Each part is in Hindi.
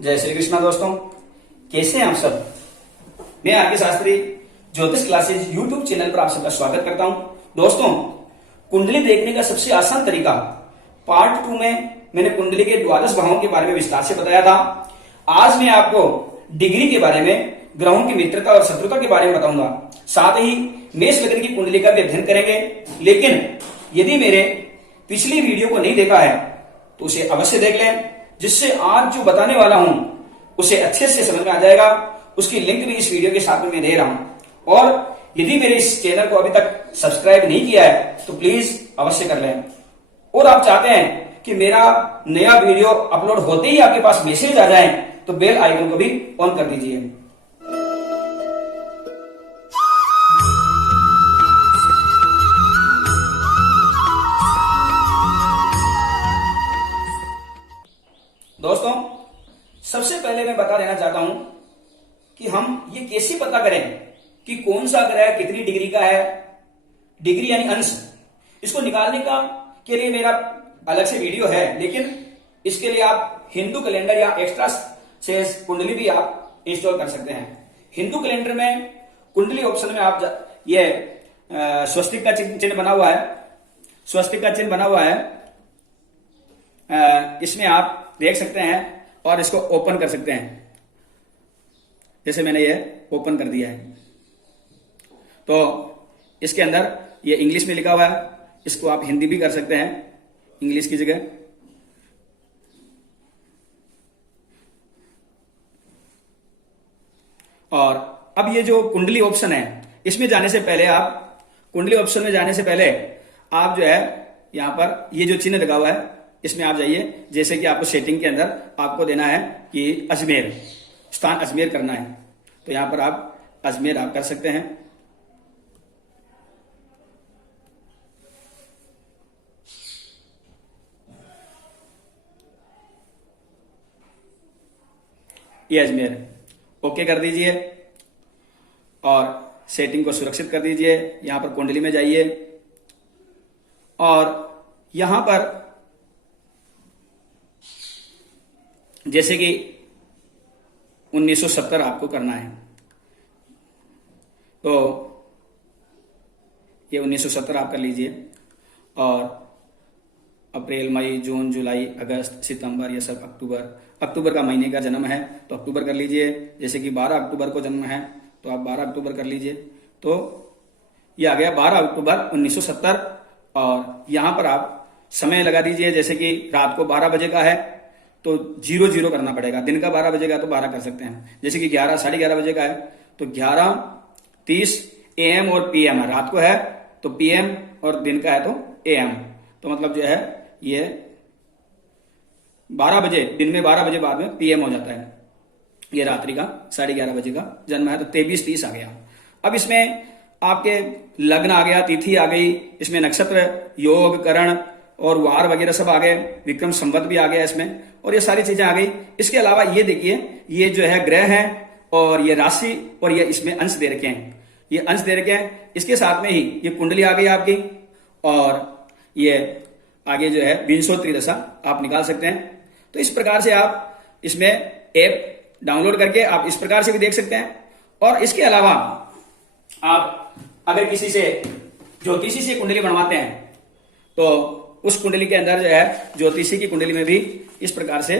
जय श्री कृष्णा दोस्तों, कैसे हैं आप सब। मैं आर के शास्त्री ज्योतिष क्लासेज यूट्यूब चैनल पर आप सबका स्वागत करता हूं। दोस्तों, कुंडली देखने का सबसे आसान तरीका पार्ट 2 में मैंने कुंडली के द्वादश भावों के बारे में विस्तार से बताया था। आज मैं आपको डिग्री के बारे में, ग्रहों की मित्रता और शत्रुता के बारे में बताऊंगा। साथ ही मेष लग्न की कुंडली का भी अध्ययन करेंगे। लेकिन यदि मेरे पिछली वीडियो को नहीं देखा है तो उसे अवश्य देख लें, जिससे आज जो बताने वाला हूं उसे अच्छे से समझ में आ जाएगा। उसकी लिंक भी इस वीडियो के साथ में मैं दे रहा हूं। और यदि मेरे इस चैनल को अभी तक सब्सक्राइब नहीं किया है तो प्लीज अवश्य कर लें। और आप चाहते हैं कि मेरा नया वीडियो अपलोड होते ही आपके पास मैसेज आ जाए तो बेल आइकन को भी ऑन कर दीजिए। दोस्तों, सबसे पहले मैं बता देना चाहता हूं कि हम ये कैसे पता करें कि कौन सा ग्रह कितनी डिग्री का है। डिग्री यानी अंश, इसको निकालने का के लिए मेरा अलग से वीडियो है, लेकिन इसके लिए आप हिंदू कैलेंडर या एक्स्ट्रा शेष कुंडली भी आप इंस्टॉल कर सकते हैं। हिंदू कैलेंडर में कुंडली ऑप्शन में आप ये स्वस्तिक का चिन्ह बना हुआ है, स्वस्तिक का चिन्ह बना हुआ है, इसमें आप देख सकते हैं और इसको ओपन कर सकते हैं। जैसे मैंने ये ओपन कर दिया है तो इसके अंदर ये इंग्लिश में लिखा हुआ है, इसको आप हिंदी भी कर सकते हैं इंग्लिश की जगह। और अब ये जो कुंडली ऑप्शन है, इसमें जाने से पहले आप कुंडली ऑप्शन में जाने से पहले आप जो है यहां पर ये जो चिन्ह लगा हुआ है इसमें आप जाइए। जैसे कि आपको सेटिंग के अंदर आपको देना है कि अजमेर, स्थान अजमेर करना है, तो यहां पर आप अजमेर आप कर सकते हैं। ये अजमेर ओके कर दीजिए और सेटिंग को सुरक्षित कर दीजिए। यहां पर कुंडली में जाइए और यहां पर जैसे कि 1970 आपको करना है, तो ये 1970 आप कर लीजिए। और अप्रैल, मई, जून, जुलाई, अगस्त, सितंबर, ये सब अक्टूबर का महीने का जन्म है तो अक्टूबर कर लीजिए। जैसे कि 12 अक्टूबर को जन्म है तो आप 12 अक्टूबर कर लीजिए। तो ये आ गया 12 अक्टूबर 1970। और यहां पर आप समय लगा दीजिए। जैसे कि रात को 12 बजे का है तो 00 करना पड़ेगा। दिन का 12 बजे का तो 12 कर सकते हैं। जैसे कि 11, 11:30 बजे का है तो 11:30 AM और PM है, रात को है तो PM और दिन का है तो AM। तो मतलब जो है ये 12 बजे, दिन में 12 बजे बाद में PM हो जाता है। ये रात्रि का 11:30 बजे का जन्म है तो 23:30 आ गया। अब इसमें आपके लग्न आ गया, तिथि आ गई, इसमें नक्षत्र, योग, करण और वार वगैरह सब आ गए, विक्रम संवत भी आ गया इसमें, और ये सारी चीजें आ गई। इसके अलावा ये देखिए, ये जो है ग्रह है और ये राशि और ये इसमें अंश दे रखे हैं, ये अंश दे रखे हैं। इसके साथ में ही ये कुंडली आ गई आपकी और ये आगे जो है विंशोत्तरी दशा आप निकाल सकते हैं। तो इस प्रकार से आप इसमें ऐप डाउनलोड करके आप इस प्रकार से भी देख सकते हैं। और इसके अलावा आप अगर किसी से ज्योतिषी से कुंडली बनवाते हैं तो उस कुंडली के अंदर जो है ज्योतिषी की कुंडली में भी इस प्रकार से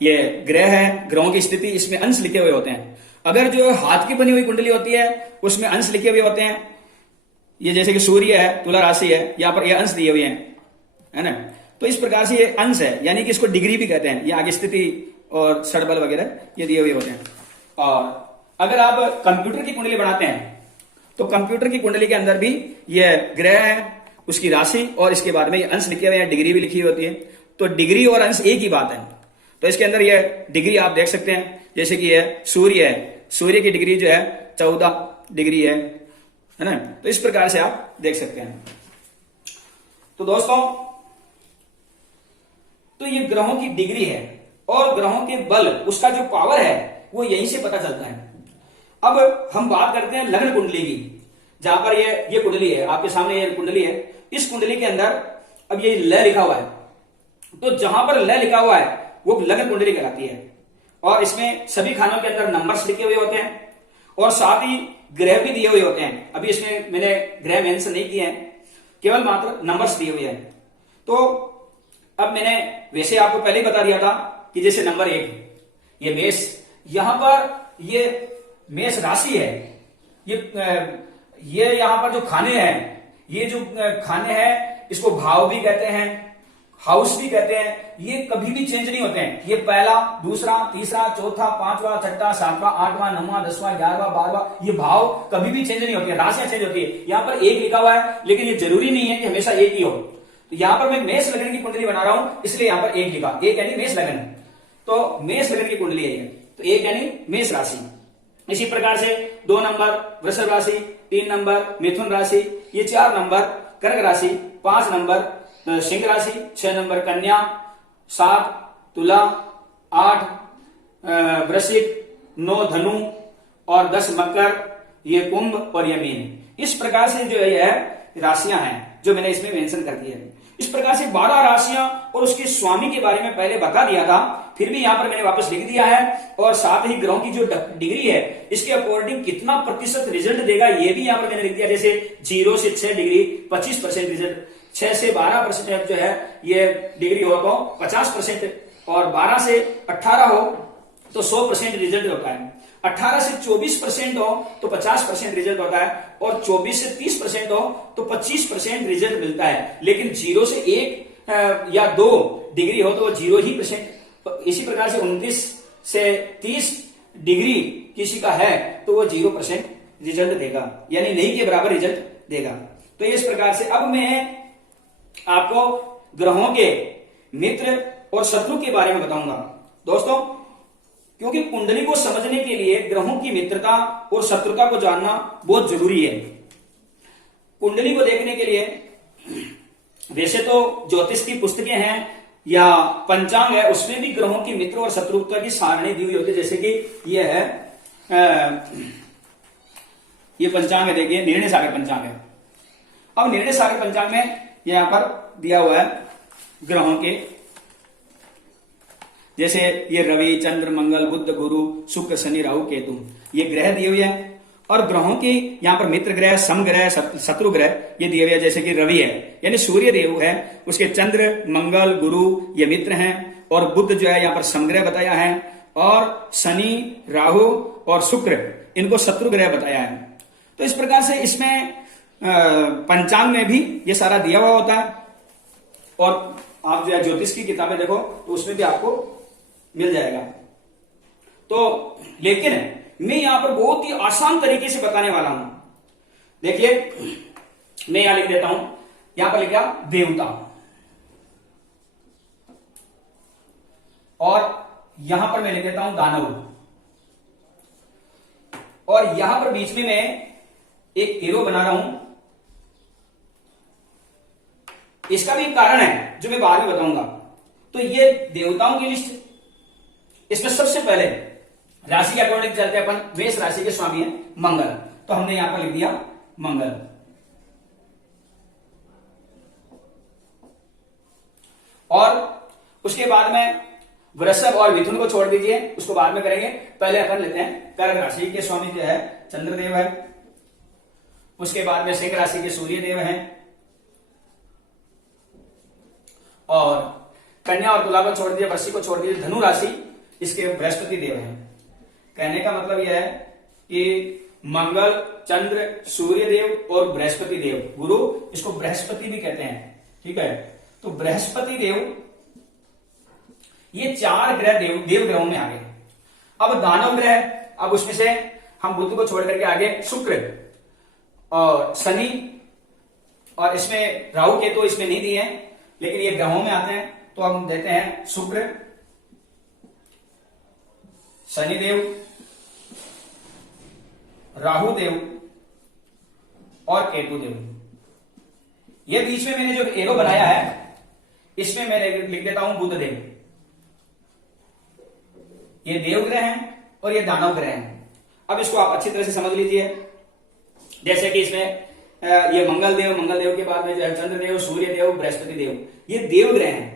ये ग्रह है, ग्रहों की स्थिति, इसमें अंश लिखे हुए होते हैं। अगर जो हाथ की बनी हुई कुंडली होती है उसमें अंश लिखे हुए होते हैं। ये जैसे कि सूर्य है, तुला राशि है, यहां पर ये अंश दिए हुए हैं, है ना। तो इस प्रकार से ये अंश है, यानी कि इसको डिग्री भी कहते हैं। ये आगे स्थिति और षडबल वगैरह ये दिए हुए होते हैं। और अगर आप कंप्यूटर की कुंडली बनाते हैं तो कंप्यूटर की कुंडली के अंदर भी ये ग्रह है, उसकी राशि और इसके बाद में ये अंश लिखे हुए हैं, डिग्री भी लिखी होती है। तो डिग्री और अंश एक ही बात है। तो इसके अंदर ये डिग्री आप देख सकते हैं। जैसे कि ये सूर्य है, सूर्य की डिग्री जो है 14 डिग्री है ना। तो इस प्रकार से आप देख सकते हैं। तो दोस्तों, तो ये ग्रहों की डिग्री है और ग्रहों के बल, उसका जो पावर है वो यहीं से पता चलता है। अब हम बात करते हैं लग्न कुंडली की, जहां पर ये कुंडली है आपके सामने, ये कुंडली है। इस कुंडली के अंदर अब ये ल लिखा हुआ है, तो जहां पर ल लिखा हुआ है वो लग्न कुंडली कहलाती है। और इसमें सभी खानों के अंदर नंबर्स लिखे हुए होते हैं और साथ ही ग्रह भी दिए हुए होते हैं। अभी इसमें मैंने ग्रह मेंशन नहीं किए हैं, केवल मात्र नंबर्स दिए हुए हैं। तो अब मैंने वैसे आपको पहले ही बता दिया था कि जैसे नंबर 1 ये मेष, यहां पर ये मेष राशि है, ये यहां पर जो खाने हैं, ये जो खाने हैं इसको भाव भी कहते हैं, हाउस भी कहते हैं। ये कभी भी चेंज नहीं होते हैं। ये पहला, दूसरा, तीसरा, चौथा, पांचवा, छठा, सातवां, आठवां, नौवां, 10वां, 11वां, 12वां, ये भाव कभी भी चेंज नहीं होती है, राशियां चेंज होती है। यहां पर 1 लिखा हुआ है, लेकिन ये जरूरी नहीं है कि हमेशा 1 ही हो। तो यहां पर मैं मेष लग्न की कुंडली बना रहा हूं, इसलिए यहां पर 1 लिखा, 1 यानी मेष लग्न। तो मेष लग्न की कुंडली है ये, तो 1 यानी मेष राशि। इसी प्रकार से 2 नंबर वृषभ राशि, 3 नंबर मिथुन राशि, ये 4 नंबर कर्क राशि, 5 नंबर सिंह राशि, 6 नंबर कन्या, 7 तुला, 8 वृश्चिक, 9 धनु और 10 मकर, ये कुंभ और ये मीन। इस प्रकार से जो है राशियां हैं जो मैंने इसमें मेंशन कर दी है। इस प्रकार से 12 राशियां और उसके स्वामी के बारे में पहले बता दिया था, फिर भी यहां पर मैंने वापस लिख दिया है। और साथ ही ग्रहों की जो डिग्री है इसके अकॉर्डिंग कितना प्रतिशत रिजल्ट देगा ये भी यहां पर मैंने लिख दिया। जैसे 0 से 6 डिग्री 25% रिजल्ट, 6 से 12% जो है ये डिग्री हो तो 50%, और 12 से 18 हो तो 100% रिजल्ट होता है, 18 से 24% हो तो 50% रिजल्ट होता है, और 24 से 30% हो तो 25% रिजल्ट मिलता है। लेकिन 0 से 1 या 2 डिग्री हो तो 0 ही %। इसी प्रकार से 29 से 30 डिग्री किसी का है तो वो 0% रिजल्ट देगा, यानी नहीं के बराबर रिजल्ट देगा। तो इस प्रकार से अब मैं आपको ग्रहों के मित्र और शत्रु के बारे में बताऊंगा दोस्तों, क्योंकि कुंडली को समझने के लिए ग्रहों की मित्रता और शत्रुता को जानना बहुत जरूरी है। कुंडली को देखने के लिए वैसे तो ज्योतिष की पुस्तकें हैं या पंचांग है, उसमें भी ग्रहों की मित्र और शत्रुता की सारणी दी हुई होती है। जैसे कि ये है, ये पंचांग है, देखिए निर्णय सागर पंचांग है। अब निर्णय सागर पंचांग में यहां पर दिया हुआ है ग्रहों के, जैसे ये रवि, चंद्र, मंगल, बुध, गुरु, शुक्र, शनि, राहु, केतु, ये ग्रह दिए हुए हैं। और ग्रहों की यहाँ पर मित्र ग्रह, सम ग्रह, शत्रु ग्रह ये दिए हुए हैं। जैसे कि रवि है यानी सूर्य देव है, उसके चंद्र, मंगल, गुरु ये मित्र हैं, और बुध जो है यहाँ पर समग्रह बताया है, और शनि, राहु और शुक्र इनको शत्रु ग्रह बताया है। तो इस प्रकार से इसमें पंचांग में भी ये सारा दिया हुआ होता है। और आप जो है ज्योतिष की किताबें देखो तो उसमें भी आपको मिल जाएगा। तो लेकिन मैं यहां पर बहुत ही आसान तरीके से बताने वाला हूं। देखिए मैं यहां लिख देता हूं, यहां पर लिख दिया देवता, और यहां पर मैं लिख देता हूं दानव, और यहां पर बीच में मैं एक एरो बना रहा हूं। इसका भी कारण है जो मैं बाद में बताऊंगा। तो ये देवताओं की लिस्ट, इसमें सबसे पहले राशि के अकॉर्डिंग चलते हैं अपन। मेष राशि के स्वामी है मंगल, तो हमने यहां पर लिख दिया मंगल। और उसके बाद में वृषभ और मिथुन को छोड़ दीजिए, उसको बाद में करेंगे। पहले अपन लेते हैं कर्क राशि के स्वामी जो है चंद्रदेव है, उसके बाद में सिंह राशि के सूर्य देव हैं, और कन्या और तुला को छोड़ दीजिए, वृश्चिक को छोड़ दीजिए, धनु राशि इसके बृहस्पति देव हैं। कहने का मतलब यह है कि मंगल, चंद्र, सूर्य देव और बृहस्पति देव, गुरु, इसको बृहस्पति भी कहते हैं, ठीक है। तो बृहस्पति देव, ये 4 ग्रह देव ग्रहों में आ गए। अब दानव ग्रह, अब उसमें से हम बुध को छोड़ करके आगे शुक्र और शनि, और इसमें राहु केतु तो इसमें नहीं दिए हैं, लेकिन ये ग्रहों में आते हैं, तो हम देते हैं शुक्र, शनिदेव, राहु देव और केतु देव। ये बीच में मैंने जो एरो बनाया है इसमें मैं लिख देता हूं बुध देव। ये देव ग्रह हैं और ये दानव ग्रह हैं। अब इसको आप अच्छी तरह से समझ लीजिए। जैसे कि इसमें ये मंगल देव के बाद में जो है चंद्रदेव, सूर्य देव, बृहस्पति देव, ये देव ग्रह हैं।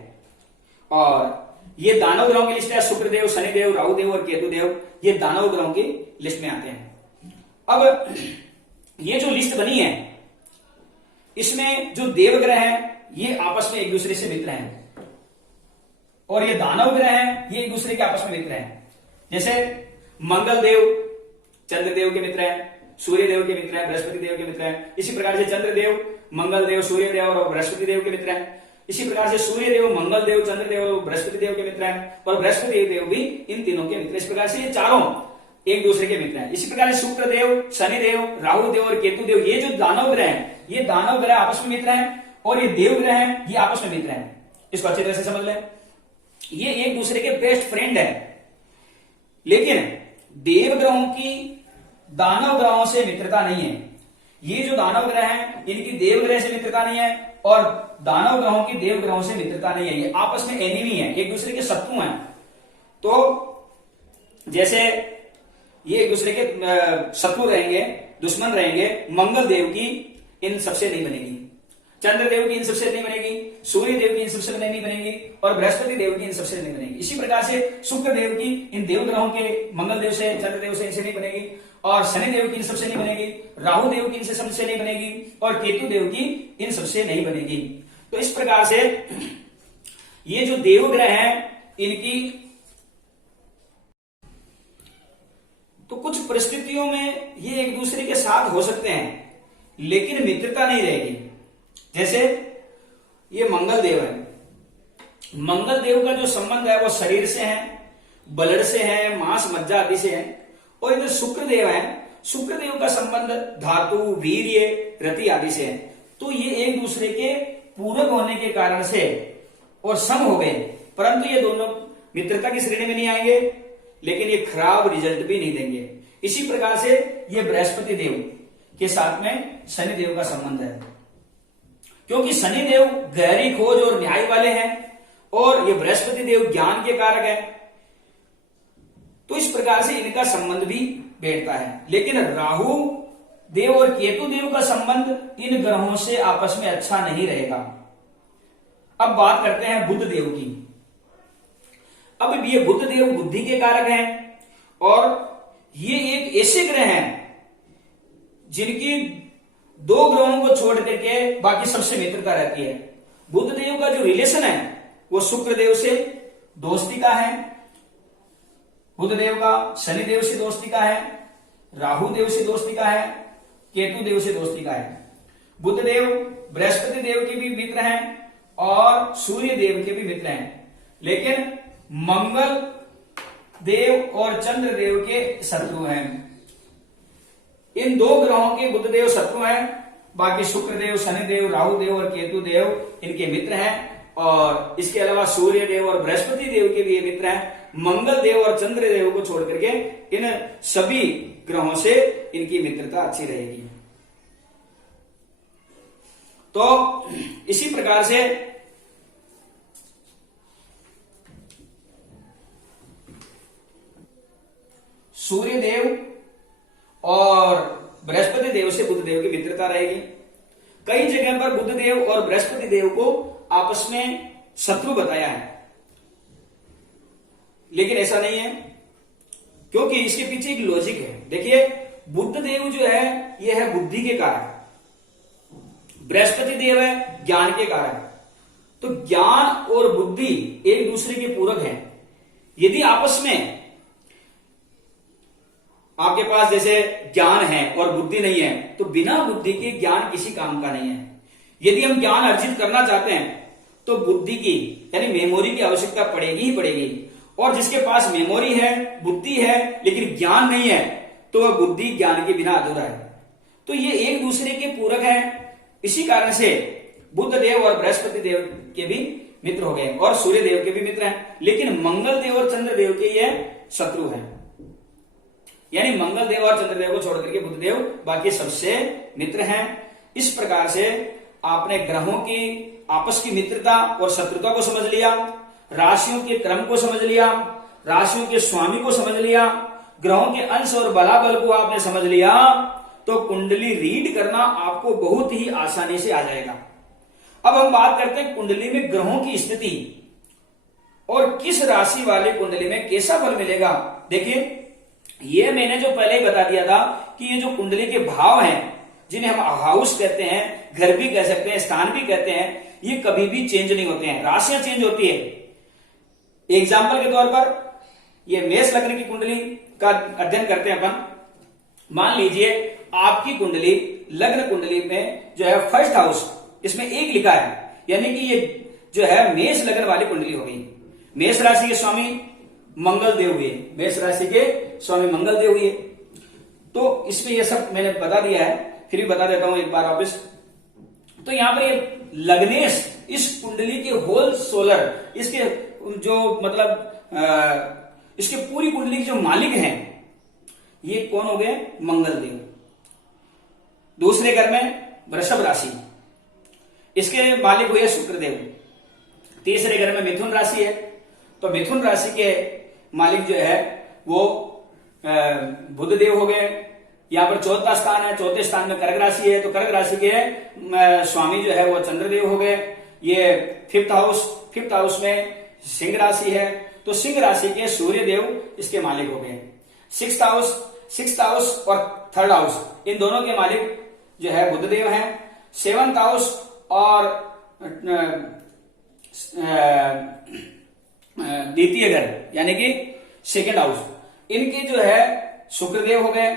और ये दानव ग्रहों की लिस्ट है, शुक्र देव, शनि देव, राहु देव और केतु देव, ये दानव ग्रहों की लिस्ट में आते हैं। अब ये जो लिस्ट बनी है, इसमें जो देव ग्रह हैं ये आपस में एक दूसरे से मित्र हैं, और ये दानव ग्रह हैं ये एक दूसरे के आपस में मित्र हैं। जैसे मंगल देव चंद्रदेव के मित्र हैं, सूर्य देव के मित्र हैं, बृहस्पति देव के मित्र हैं। इसी प्रकार से चंद्रदेव, मंगल देव, सूर्य देव और बृहस्पति देव के मित्र हैं। इसी प्रकार से सूर्य देव, मंगल देव, चंद्रदेव और बृहस्पति देव के मित्र हैं, और बृहस्पति देव भी इन तीनों के मित्र। इस प्रकार से ये चारों एक दूसरे के मित्र हैं। इसी प्रकार से शुक्र देव, शनि देव, राहु देव और केतु देव, ये जो दानव ग्रह हैं, ये दानव ग्रह आपस में मित्र हैं, और ये देव ग्रह हैं ये आपस में मित्र हैं। इसको अच्छी तरह से समझ लें, ये एक दूसरे के बेस्ट फ्रेंड है। लेकिन देव ग्रहों की दानव ग्रहों से मित्रता नहीं है। ये जो दानव ग्रह हैं इनकी देव ग्रह से मित्रता नहीं है, और दानव ग्रहों की देव ग्रहों से मित्रता नहीं है। ये आपस में एनिमी है, एक दूसरे के शत्रु हैं। तो जैसे ये एक दूसरे के शत्रु रहेंगे, दुश्मन रहेंगे, मंगल देव की इन सबसे नहीं बनेगी, चंद्रदेव की इन सबसे नहीं बनेगी, सूर्य देव की इन सबसे नहीं बनेगी, और बृहस्पति देव की इन सबसे नहीं बनेगी। इसी प्रकार से शुक्र देव की इन देव ग्रहों के मंगल देव से, चंद्रदेव से इनसे नहीं बनेगी, और शनि देव की इन सबसे नहीं बनेगी, राहु देव की इन सबसे नहीं बनेगी, और केतु देव की इन सबसे नहीं बनेगी। तो इस प्रकार से ये जो देव ग्रह हैं इनकी तो कुछ परिस्थितियों में ये एक दूसरे के साथ हो सकते हैं, लेकिन मित्रता नहीं रहेगी। जैसे ये मंगल देव है, मंगल देव का जो संबंध है वो शरीर से है, ब्लड से है, मांस मज्जा आदि से है। और इधर शुक्र देव है, शुक्र देव का संबंध धातु, वीर्य, रति आदि से है। तो ये एक दूसरे के पूरक होने के कारण से और सम हो गए, परंतु ये दोनों मित्रता की श्रेणी में नहीं आएंगे, लेकिन ये खराब रिजल्ट भी नहीं देंगे। इसी प्रकार से ये बृहस्पति देव के साथ में शनि देव का संबंध है, क्योंकि शनि देव गहरी खोज और न्याय वाले हैं, और ये बृहस्पति देव ज्ञान के कारक है। तो इस प्रकार से इनका संबंध भी बैठता है। लेकिन राहु देव और केतु देव का संबंध इन ग्रहों से आपस में अच्छा नहीं रहेगा। अब बात करते हैं बुध देव की। अब ये बुध देव बुद्धि के कारक हैं, और ये एक ऐसे ग्रह हैं जिनकी दो ग्रहों को छोड़ करके बाकी सबसे मित्रता रहती है। बुध देव का जो रिलेशन है वो शुक्र देव से दोस्ती का है, बुध देव का शनि देव से दोस्ती का है, राहु देव से दोस्ती का है, केतु देव से दोस्ती का है। बुध देव बृहस्पति देव के भी मित्र हैं और सूर्य देव के भी मित्र हैं, लेकिन मंगल देव और चंद्र देव के शत्रु हैं। इन दो ग्रहों के बुध देव शत्रु हैं, बाकी शुक्र देव, शनि देव, राहु देव और केतु देव इनके मित्र हैं, और इसके अलावा सूर्य देव और बृहस्पति देव के भी ये मित्र हैं। मंगल देव और चंद्र देव को छोड़ करके इन सभी ग्रहों से इनकी मित्रता अच्छी रहेगी। तो इसी प्रकार से सूर्य देव और बृहस्पति देव से बुध देव की मित्रता रहेगी। कई जगह पर बुध देव और बृहस्पति देव को आपस में शत्रु बताया है, लेकिन ऐसा नहीं है, क्योंकि इसके पीछे एक लॉजिक है। देखिए, बुध देव जो है यह है बुद्धि के कारक, बृहस्पति देव है ज्ञान के कारक। तो ज्ञान और बुद्धि एक दूसरे के पूरक हैं। यदि आपस में आपके पास जैसे ज्ञान है और बुद्धि नहीं है, तो बिना बुद्धि के ज्ञान किसी काम का नहीं है। यदि हम ज्ञान अर्जित करना चाहते हैं तो बुद्धि की यानी मेमोरी की आवश्यकता पड़ेगी ही पड़ेगी, और जिसके पास मेमोरी है, बुद्धि है, लेकिन ज्ञान नहीं है, तो वह बुद्धि ज्ञान के बिना अधूरा है। तो ये एक दूसरे के पूरक हैं। इसी कारण से बुध देव और बृहस्पति देव के भी मित्र हो गए, और सूर्य देव के भी मित्र हैं, लेकिन मंगल देव और चंद्र देव के ये शत्रु हैं। यानी मंगल देव और चंद्रदेव को छोड़ करके बुध देव बाकी सबसे मित्र हैं। इस प्रकार से आपने ग्रहों की आपस की मित्रता और शत्रुता को समझ लिया, राशियों के क्रम को समझ लिया, राशियों के स्वामी को समझ लिया, ग्रहों के अंश और बलाबल को आपने समझ लिया। तो कुंडली रीड करना आपको बहुत ही आसानी से आ जाएगा। अब हम बात करते हैं कुंडली में ग्रहों की स्थिति और किस राशि वाले कुंडली में कैसा फल मिलेगा। देखिए, ये मैंने जो पहले ही बता दिया था कि ये जो कुंडली के भाव हैं, जिन्हें हम हाउस कहते हैं, घर भी कह सकते हैं, स्थान भी कहते हैं, ये कभी भी चेंज नहीं होते हैं, राशियां चेंज होती है। एग्जाम्पल के तौर पर ये मेष लग्न की कुंडली का अध्ययन करते हैं अपन। मान लीजिए आपकी कुंडली लग्न कुंडली में जो है फर्स्ट हाउस, इसमें एक लिखा है, यानी कि ये जो है मेष लग्न वाली कुंडली हो गई। मेष राशि के स्वामी मंगल देव हुए, मेष राशि के स्वामी मंगल देव हुए। तो इसमें ये सब मैंने बता दिया है, फिर भी बता देता हूं एक बार वापस। तो यहां पर ये लग्नेश इस कुंडली के होल सोलर, इसके जो मतलब इसके पूरी कुंडली के जो मालिक हैं, ये कौन हो गए? मंगल देव। दूसरे घर में वृषभ राशि, इसके मालिक हुए शुक्रदेव। तीसरे घर में मिथुन राशि है, तो मिथुन राशि के मालिक जो है वो बुध देव हो गए। यहां पर चौथा स्थान है, चौथे स्थान में कर्क राशि है, तो कर्क राशि के स्वामी जो है वो चंद्रदेव हो गए। ये फिफ्थ हाउस में सिंह राशि है, तो सिंह राशि के सूर्य देव इसके मालिक हो गए। सिक्स्थ हाउस और थर्ड हाउस, इन दोनों के मालिक जो है बुधदेव हैं। सेवंथ हाउस और द्वितीय घर यानी कि सेकेंड हाउस, इनके जो है शुक्रदेव हो गए।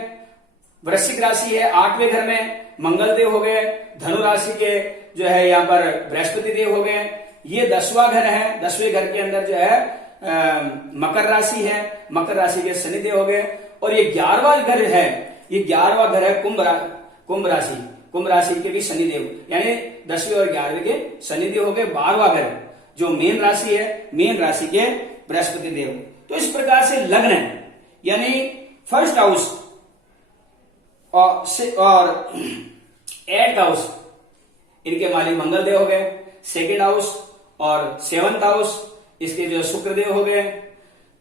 वृश्चिक राशि है, 8वें घर में मंगल देव हो गए। धनु राशि के जो है यहाँ पर बृहस्पति देव हो गए। ये 10वां घर है, 10वें घर के अंदर जो है मकर राशि है, मकर राशि के शनिदेव हो गए। और ये 11वां घर है, ये 11वां घर है कुंभ राशि के भी शनिदेव, यानी 10वें और 11वें के शनिदेव हो गए। 12वां घर जो मीन राशि है, मीन राशि के बृहस्पति देव। तो इस प्रकार से लग्न यानी फर्स्ट हाउस और 8th हाउस, इनके मालिक मंगल देव हो गए। सेकेंड हाउस और 7th हाउस, इसके जो शुक्रदेव हो गए।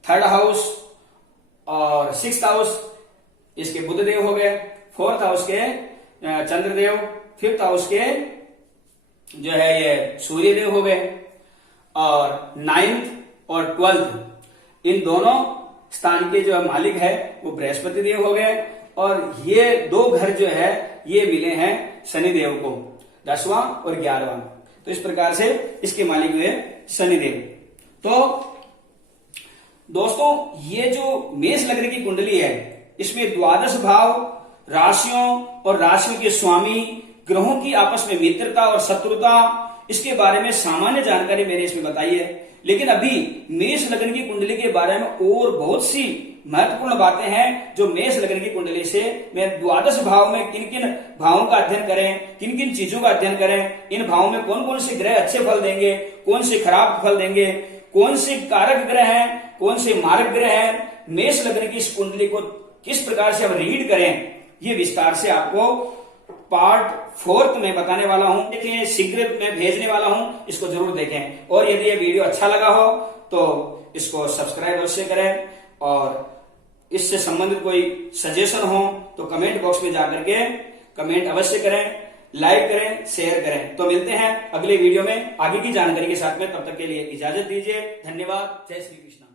थर्ड हाउस और 6th हाउस, इसके बुध देव हो गए। 4th हाउस के चंद्रदेव। 5th हाउस के जो है ये सूर्य देव हो गए। और 9th और 12th, इन दोनों स्थान के जो मालिक है वो बृहस्पति देव हो गए। और ये 2 घर जो है ये मिले हैं शनिदेव को, 10वां और 11वां। तो इस प्रकार से इसके मालिक हुए शनिदेव। तो दोस्तों, ये जो मेष लग्न की कुंडली है, इसमें 12 भाव, राशियों और राशियों के स्वामी, ग्रहों की आपस में मित्रता और शत्रुता, इसके बारे में सामान्य जानकारी मैंने इसमें बताई है। लेकिन अभी मेष लग्न की कुंडली के बारे में और बहुत सी महत्वपूर्ण बातें हैं जो मेष लग्न की कुंडली से मैं 12 भाव में किन किन भावों का अध्ययन करें, किन किन चीजों का अध्ययन करें, इन भावों में कौन कौन से ग्रह अच्छे फल देंगे, कौन से खराब फल देंगे, कौन से कारक ग्रह हैं, कौन से मारक ग्रह हैं, मेष लग्न की इस कुंडली को किस प्रकार से हम रीड करें, ये विस्तार से आपको पार्ट 4 में बताने वाला हूं। देखिए, शीघ्र मैं भेजने वाला हूं, इसको जरूर देखें। और यदि ये वीडियो अच्छा लगा हो तो इसको सब्सक्राइब अवश्य करें, और इससे संबंधित कोई सजेशन हो तो कमेंट बॉक्स में जाकर के कमेंट अवश्य करें, लाइक करें, शेयर करें। तो मिलते हैं अगले वीडियो में आगे की जानकारी के साथ में, तब तक के लिए इजाजत दीजिए। धन्यवाद। जय श्री कृष्ण।